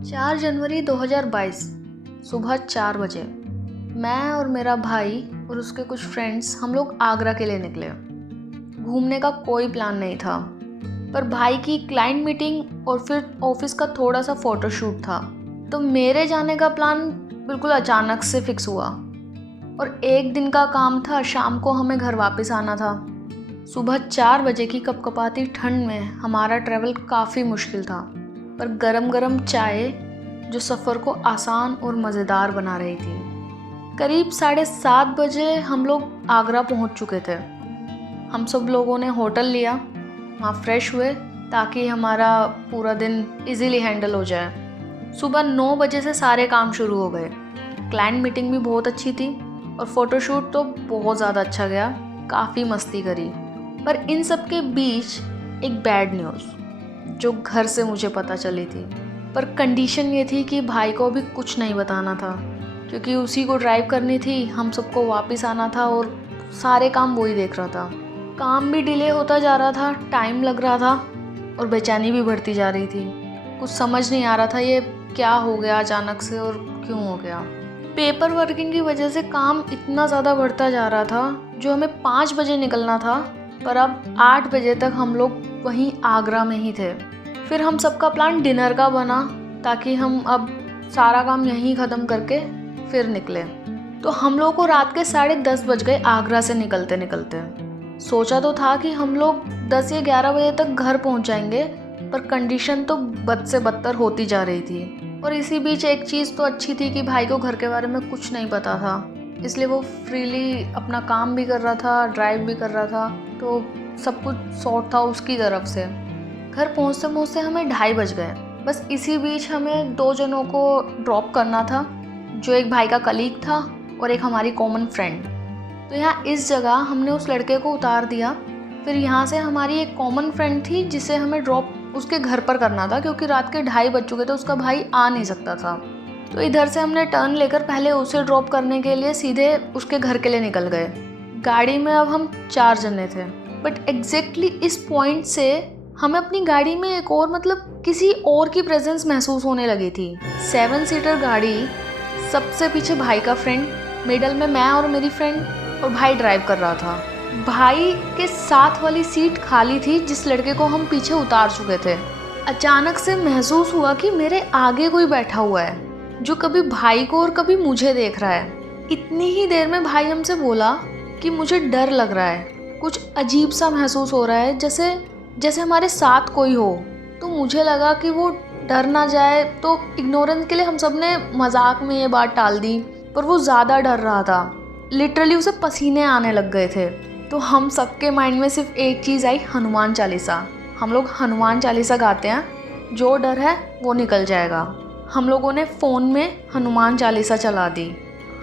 4 जनवरी 2022 सुबह 4 बजे मैं और मेरा भाई और उसके कुछ फ्रेंड्स हम लोग आगरा के लिए निकले। घूमने का कोई प्लान नहीं था, पर भाई की क्लाइंट मीटिंग और फिर ऑफिस का थोड़ा सा फोटोशूट था, तो मेरे जाने का प्लान बिल्कुल अचानक से फिक्स हुआ। और एक दिन का काम था, शाम को हमें घर वापस आना था। सुबह 4 बजे की कपकपाती ठंड में हमारा ट्रैवल काफ़ी मुश्किल था, पर गरम गरम चाय जो सफ़र को आसान और मज़ेदार बना रही थी। करीब 7:30 बजे हम लोग आगरा पहुंच चुके थे। हम सब लोगों ने होटल लिया, वहाँ फ्रेश हुए ताकि हमारा पूरा दिन इजीली हैंडल हो जाए। सुबह 9 बजे से सारे काम शुरू हो गए। क्लाइंट मीटिंग भी बहुत अच्छी थी और फ़ोटोशूट तो बहुत ज़्यादा अच्छा गया, काफ़ी मस्ती करी। पर इन सब के बीच एक बैड न्यूज़ जो घर से मुझे पता चली थी, पर कंडीशन ये थी कि भाई को भी कुछ नहीं बताना था, क्योंकि उसी को ड्राइव करनी थी, हम सबको वापस आना था और सारे काम वही देख रहा था। काम भी डिले होता जा रहा था, टाइम लग रहा था और बेचैनी भी बढ़ती जा रही थी। कुछ समझ नहीं आ रहा था ये क्या हो गया अचानक से और क्यों हो गया। पेपर वर्किंग की वजह से काम इतना ज़्यादा बढ़ता जा रहा था। जो हमें 5 बजे निकलना था, पर अब 8 बजे तक हम लोग वहीं आगरा में ही थे। फिर हम सबका प्लान डिनर का बना ताकि हम अब सारा काम यहीं ख़त्म करके फिर निकले। तो हम लोग को रात के 10:30 बज गए आगरा से निकलते निकलते। सोचा तो था कि हम लोग 10 या 11 बजे तक घर पहुंच जाएंगे, पर कंडीशन तो बद से बदतर होती जा रही थी। और इसी बीच एक चीज़ तो अच्छी थी कि भाई को घर के बारे में कुछ नहीं पता था, इसलिए वो फ्रीली अपना काम भी कर रहा था, ड्राइव भी कर रहा था, तो सब कुछ सॉर्ट था उसकी तरफ से। घर पहुंचते पहुंचते हमें 2:30 बज गए। बस इसी बीच हमें 2 जनों को ड्रॉप करना था, जो एक भाई का कलीग था और एक हमारी कॉमन फ्रेंड। तो यहाँ इस जगह हमने उस लड़के को उतार दिया। फिर यहाँ से हमारी एक कॉमन फ्रेंड थी जिसे हमें ड्रॉप उसके घर पर करना था, क्योंकि रात के 2:30 बज चुके थे, उसका भाई आ नहीं सकता था। तो इधर से हमने टर्न लेकर पहले उसे ड्रॉप करने के लिए सीधे उसके घर के लिए निकल गए। गाड़ी में अब हम 4 जने थे, बट एग्जैक्टली इस पॉइंट से हमें अपनी गाड़ी में एक और किसी और की प्रेजेंस महसूस होने लगी थी। 7 सीटर गाड़ी, सबसे पीछे भाई का फ्रेंड, मिडल में मैं और मेरी फ्रेंड, और भाई ड्राइव कर रहा था। भाई के साथ वाली सीट खाली थी जिस लड़के को हम पीछे उतार चुके थे। अचानक से महसूस हुआ कि मेरे आगे कोई बैठा हुआ है जो कभी भाई को और कभी मुझे देख रहा है। इतनी ही देर में भाई हमसे बोला कि मुझे डर लग रहा है, कुछ अजीब सा महसूस हो रहा है, जैसे हमारे साथ कोई हो। तो मुझे लगा कि वो डर ना जाए, तो इग्नोरेंस के लिए हम सब ने मजाक में ये बात टाल दी, पर वो ज़्यादा डर रहा था। लिटरली उसे पसीने आने लग गए थे। तो हम सबके माइंड में सिर्फ एक चीज़ आई, हनुमान चालीसा। हम लोग हनुमान चालीसा गाते हैं, जो डर है वो निकल जाएगा। हम लोगों ने फ़ोन में हनुमान चालीसा चला दी।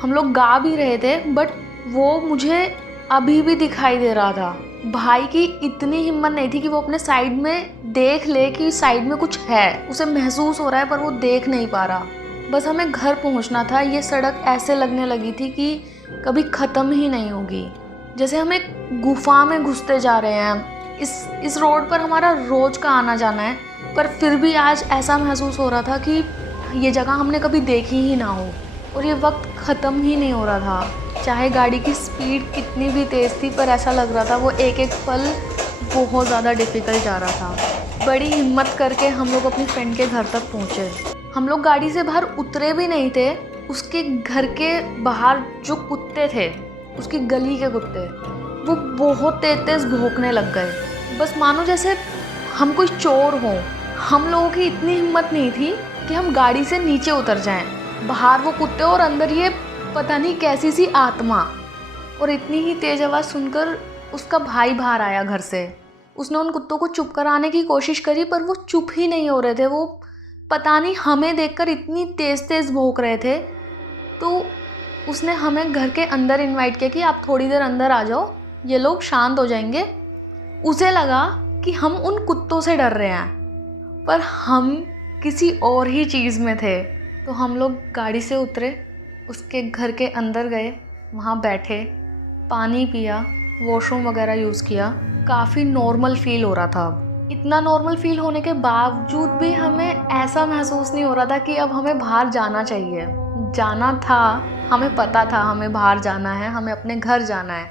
हम लोग गा भी रहे थे, बट वो मुझे अभी भी दिखाई दे रहा था। भाई की इतनी हिम्मत नहीं थी कि वो अपने साइड में देख ले कि साइड में कुछ है, उसे महसूस हो रहा है पर वो देख नहीं पा रहा। बस हमें घर पहुंचना था। ये सड़क ऐसे लगने लगी थी कि कभी ख़त्म ही नहीं होगी, जैसे हम एक गुफा में घुसते जा रहे हैं। इस रोड पर हमारा रोज़ का आना जाना है, पर फिर भी आज ऐसा महसूस हो रहा था कि ये जगह हमने कभी देखी ही ना हो, और ये वक्त ख़त्म ही नहीं हो रहा था। चाहे गाड़ी की स्पीड कितनी भी तेज़ थी, पर ऐसा लग रहा था वो एक एक पल बहुत ज़्यादा डिफ़िकल्ट जा रहा था। बड़ी हिम्मत करके हम लोग अपनी फ्रेंड के घर तक पहुँचे। हम लोग गाड़ी से बाहर उतरे भी नहीं थे। उसके घर के बाहर जो कुत्ते थे, उसकी गली के कुत्ते, वो बहुत तेज़ तेज़ भौंकने लग गए, बस मानो जैसे हम कोई चोर हों। हम लोगों की इतनी हिम्मत नहीं थी कि हम गाड़ी से नीचे उतर जाएं। बाहर वो कुत्ते और अंदर ये पता नहीं कैसी सी आत्मा। और इतनी ही तेज आवाज़ सुनकर उसका भाई बाहर आया घर से। उसने उन कुत्तों को चुप कराने की कोशिश करी, पर वो चुप ही नहीं हो रहे थे। वो पता नहीं हमें देखकर इतनी तेज़ तेज़ भौंक रहे थे। तो उसने हमें घर के अंदर इनवाइट किया कि आप थोड़ी देर अंदर आ जाओ, ये लोग शांत हो जाएंगे। उसे लगा कि हम उन कुत्तों से डर रहे हैं, पर हम किसी और ही चीज़ में थे। तो हम लोग गाड़ी से उतरे, उसके घर के अंदर गए, वहाँ बैठे, पानी पिया, वॉशरूम वगैरह यूज़ किया। काफ़ी नॉर्मल फील हो रहा था। इतना नॉर्मल फील होने के बावजूद भी हमें ऐसा महसूस नहीं हो रहा था कि अब हमें बाहर जाना चाहिए। जाना था, हमें पता था हमें बाहर जाना है, हमें अपने घर जाना है,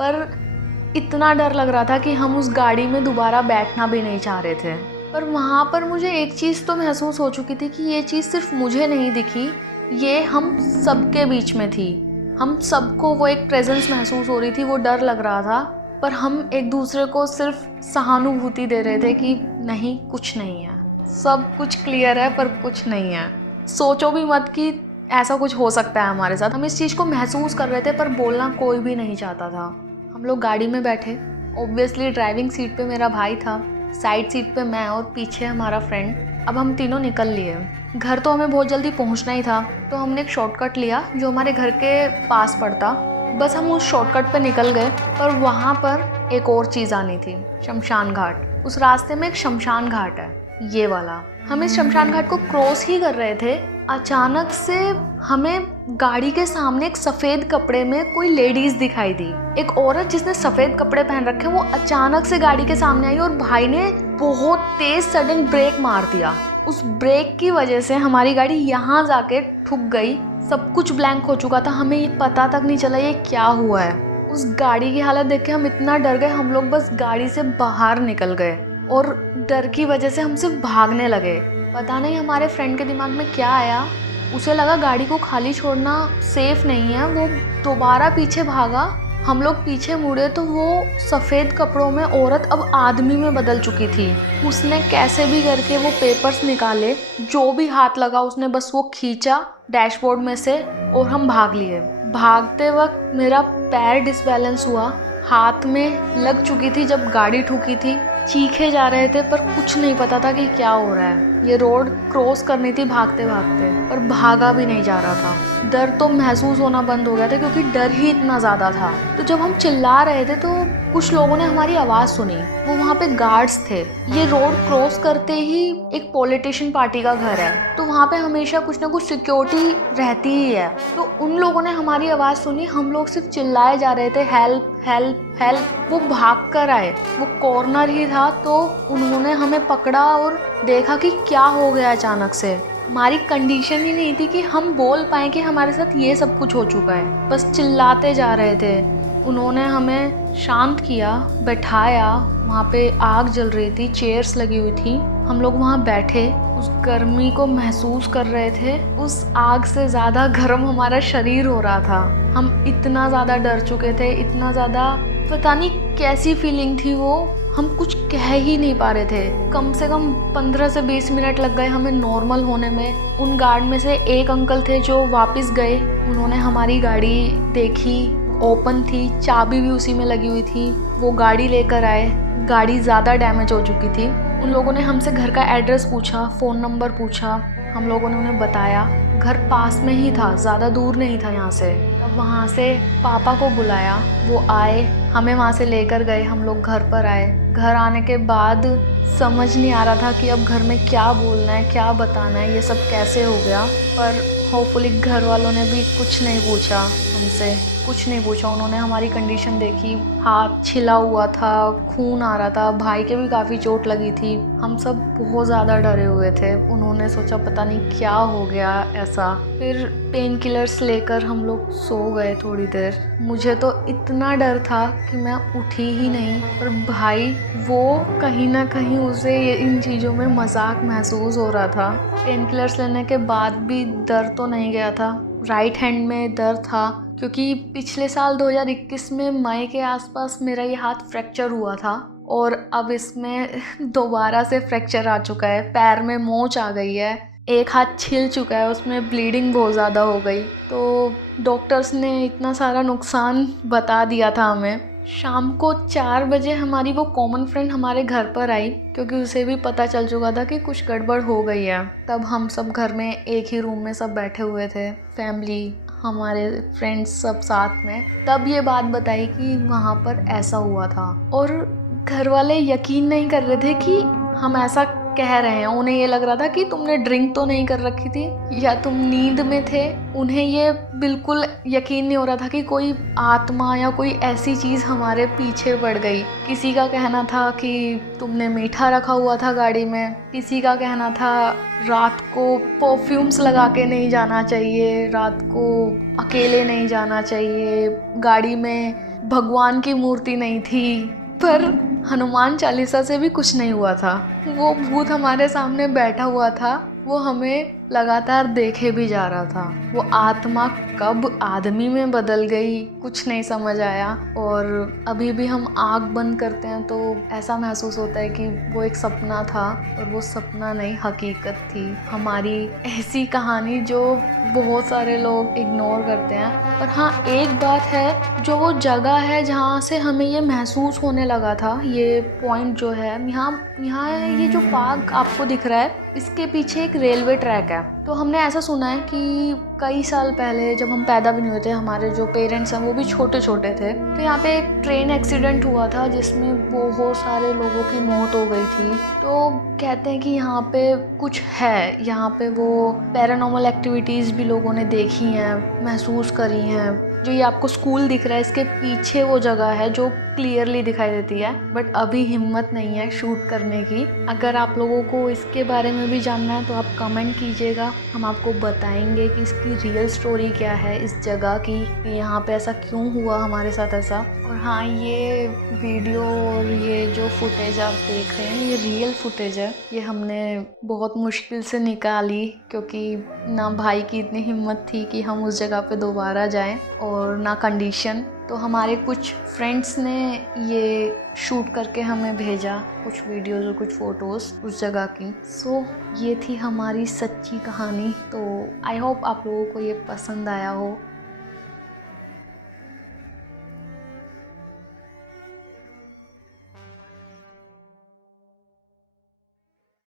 पर इतना डर लग रहा था कि हम उस गाड़ी में दोबारा बैठना भी नहीं चाह रहे थे। पर वहाँ पर मुझे एक चीज़ तो महसूस हो चुकी थी कि ये चीज़ सिर्फ मुझे नहीं दिखी, ये हम सबके बीच में थी। हम सबको वो एक प्रेजेंस महसूस हो रही थी, वो डर लग रहा था, पर हम एक दूसरे को सिर्फ सहानुभूति दे रहे थे कि नहीं, कुछ नहीं है, सब कुछ क्लियर है, पर कुछ नहीं है। सोचो भी मत कि ऐसा कुछ हो सकता है हमारे साथ। हम इस चीज़ को महसूस कर रहे थे, पर बोलना कोई भी नहीं चाहता था। हम लोग गाड़ी में बैठे, ऑब्वियसली ड्राइविंग सीट पे मेरा भाई था, साइड सीट पे मैं और पीछे हमारा फ्रेंड। अब हम तीनों निकल लिए। घर तो हमें बहुत जल्दी पहुंचना ही था, तो हमने एक शॉर्टकट लिया जो हमारे घर के पास पड़ता। बस हम उस शॉर्टकट पे निकल गए, पर वहाँ पर एक और चीज़ आनी थी, शमशान घाट। उस रास्ते में एक शमशान घाट है, ये वाला। हम इस शमशान घाट को क्रॉस ही कर रहे थे, अचानक से हमें गाड़ी के सामने एक सफ़ेद कपड़े में कोई लेडीज़ दिखाई दी। एक औरत जिसने सफ़ेद कपड़े पहन रखे, वो अचानक से गाड़ी के सामने आई और भाई ने बहुत तेज़ सडन ब्रेक मार दिया। उस ब्रेक की वजह से हमारी गाड़ी यहाँ जाके ठुक गई। सब कुछ ब्लैंक हो चुका था, हमें ये पता तक नहीं चला ये क्या हुआ है। उस गाड़ी की हालत देख के हम इतना डर गए, हम लोग बस गाड़ी से बाहर निकल गए और डर की वजह से हम सिर्फ भागने लगे। पता नहीं हमारे फ्रेंड के दिमाग में क्या आया, उसे लगा गाड़ी को खाली छोड़ना सेफ नहीं है, वो दोबारा पीछे भागा। हम लोग पीछे मुड़े तो वो सफ़ेद कपड़ों में औरत अब आदमी में बदल चुकी थी। उसने कैसे भी करके वो पेपर्स निकाले, जो भी हाथ लगा उसने बस वो खींचा डैशबोर्ड में से और हम भाग लिए। भागते वक्त मेरा पैर डिसबैलेंस हुआ, हाथ में लग चुकी थी जब गाड़ी ठुकी थी। चीखे जा रहे थे पर कुछ नहीं पता था कि क्या हो रहा है। ये रोड क्रॉस करनी थी भागते भागते, पर भागा भी नहीं जा रहा था। डर तो महसूस होना बंद हो गया था क्योंकि डर ही इतना ज़्यादा था। तो जब हम चिल्ला रहे थे तो कुछ लोगों ने हमारी आवाज़ सुनी, वो वहाँ पे गार्ड्स थे। ये रोड क्रॉस करते ही एक पॉलिटिशियन पार्टी का घर है, तो वहाँ पे हमेशा कुछ ना कुछ सिक्योरिटी रहती ही है। तो उन लोगों ने हमारी आवाज़ सुनी, हम लोग सिर्फ चिल्लाए जा रहे थे हेल्प हेल्प हेल्प। वो भाग कर आए, वो कॉर्नर ही था, तो उन्होंने हमें पकड़ा और देखा कि क्या हो गया अचानक से। हमारी कंडीशन ही नहीं थी कि हम बोल पाएँ कि हमारे साथ ये सब कुछ हो चुका है, बस चिल्लाते जा रहे थे। उन्होंने हमें शांत किया, बैठाया, वहाँ पे आग जल रही थी, चेयर्स लगी हुई थी, हम लोग वहाँ बैठे, उस गर्मी को महसूस कर रहे थे। उस आग से ज़्यादा गर्म हमारा शरीर हो रहा था। हम इतना ज़्यादा डर चुके थे, इतना ज़्यादा, पता नहीं कैसी फीलिंग थी वो, हम कुछ कह ही नहीं पा रहे थे। कम से कम 15 से 20 मिनट लग गए हमें नॉर्मल होने में। उन गार्ड में से एक अंकल थे जो वापस गए, उन्होंने हमारी गाड़ी देखी, ओपन थी, चाबी भी उसी में लगी हुई थी, वो गाड़ी लेकर आए। गाड़ी ज़्यादा डैमेज हो चुकी थी। उन लोगों ने हमसे घर का एड्रेस पूछा, फ़ोन नंबर पूछा, हम लोगों ने उन्हें बताया। घर पास में ही था, ज़्यादा दूर नहीं था यहाँ से। तब वहाँ से पापा को बुलाया, वो आए, हमें वहाँ से लेकर गए, हम लोग घर पर आए। घर आने के बाद समझ नहीं आ रहा था कि अब घर में क्या बोलना है, क्या बताना है, ये सब कैसे हो गया। पर होपफुली घर वालों ने भी कुछ नहीं पूछा हमसे, कुछ नहीं पूछा। उन्होंने हमारी कंडीशन देखी, हाथ छिला हुआ था, खून आ रहा था, भाई के भी काफ़ी चोट लगी थी। हम सब बहुत ज़्यादा डरे हुए थे। उन्होंने सोचा पता नहीं क्या हो गया ऐसा। फिर पेन किलर्स लेकर हम लोग सो गए थोड़ी देर। मुझे तो इतना डर था कि मैं उठी ही नहीं, पर भाई वो कहीं ना कहीं उसे इन चीज़ों में मजाक महसूस हो रहा था। पेन किलर्स लेने के बाद भी दर्द तो नहीं गया था, राइट हैंड में दर्द था, क्योंकि पिछले साल 2021 में मई के आसपास मेरा ये हाथ फ्रैक्चर हुआ था और अब इसमें दोबारा से फ्रैक्चर आ चुका है। पैर में मोच आ गई है, एक हाथ छिल चुका है, उसमें ब्लीडिंग बहुत ज़्यादा हो गई। तो डॉक्टर्स ने इतना सारा नुकसान बता दिया था हमें। शाम को 4 बजे हमारी वो कॉमन फ्रेंड हमारे घर पर आई, क्योंकि उसे भी पता चल चुका था कि कुछ गड़बड़ हो गई है। तब हम सब घर में एक ही रूम में सब बैठे हुए थे, फैमिली, हमारे फ्रेंड्स सब साथ में। तब ये बात बताई कि वहाँ पर ऐसा हुआ था, और घर वाले यकीन नहीं कर रहे थे कि हम ऐसा कह रहे हैं। उन्हें ये लग रहा था कि तुमने ड्रिंक तो नहीं कर रखी थी या तुम नींद में थे। उन्हें ये बिल्कुल यकीन नहीं हो रहा था कि कोई आत्मा या कोई ऐसी चीज़ हमारे पीछे पड़ गई। किसी का कहना था कि तुमने मीठा रखा हुआ था गाड़ी में, किसी का कहना था रात को परफ्यूम्स लगा के नहीं जाना चाहिए, रात को अकेले नहीं जाना चाहिए, गाड़ी में भगवान की मूर्ति नहीं थी। पर हनुमान चालीसा से भी कुछ नहीं हुआ था। वो भूत हमारे सामने बैठा हुआ था, वो हमें लगातार देखे भी जा रहा था। वो आत्मा कब आदमी में बदल गई कुछ नहीं समझ आया। और अभी भी हम आँख बंद करते हैं तो ऐसा महसूस होता है कि वो एक सपना था, और वो सपना नहीं हकीकत थी। हमारी ऐसी कहानी जो बहुत सारे लोग इग्नोर करते हैं। पर हाँ, एक बात है, जो वो जगह है जहाँ से हमें ये महसूस होने लगा था, ये पॉइंट जो है, यहाँ ये जो पार्क आपको दिख रहा है, इसके पीछे एक रेलवे ट्रैक है। तो हमने ऐसा सुना है कि कई साल पहले जब हम पैदा भी नहीं हुए थे, हमारे जो पेरेंट्स हैं वो भी छोटे छोटे थे, तो यहाँ पे एक ट्रेन एक्सीडेंट हुआ था जिसमें बहुत सारे लोगों की मौत हो गई थी। तो कहते हैं कि यहाँ पे कुछ है, यहाँ पे वो पैरानॉर्मल एक्टिविटीज़ भी लोगों ने देखी हैं, महसूस करी हैं। जो ये आपको स्कूल दिख रहा है, इसके पीछे वो जगह है जो क्लियरली दिखाई देती है, बट अभी हिम्मत नहीं है शूट करने की। अगर आप लोगों को इसके बारे में भी जानना है तो आप कमेंट कीजिएगा, हम आपको बताएंगे कि इसकी रियल स्टोरी क्या है इस जगह की, कि यहाँ पे ऐसा क्यों हुआ हमारे साथ ऐसा। और हाँ, ये वीडियो और ये जो फुटेज आप देख रहे हैं, ये रियल फुटेज है। ये हमने बहुत मुश्किल से निकाली, क्योंकि ना भाई की इतनी हिम्मत थी कि हम उस जगह पे दोबारा जाएं, और ना कंडीशन। तो हमारे कुछ फ्रेंड्स ने ये शूट करके हमें भेजा, कुछ वीडियोज़ और कुछ फ़ोटोज़ उस जगह की। सो ये थी हमारी सच्ची कहानी। तो आई होप आप लोगों को ये पसंद आया हो।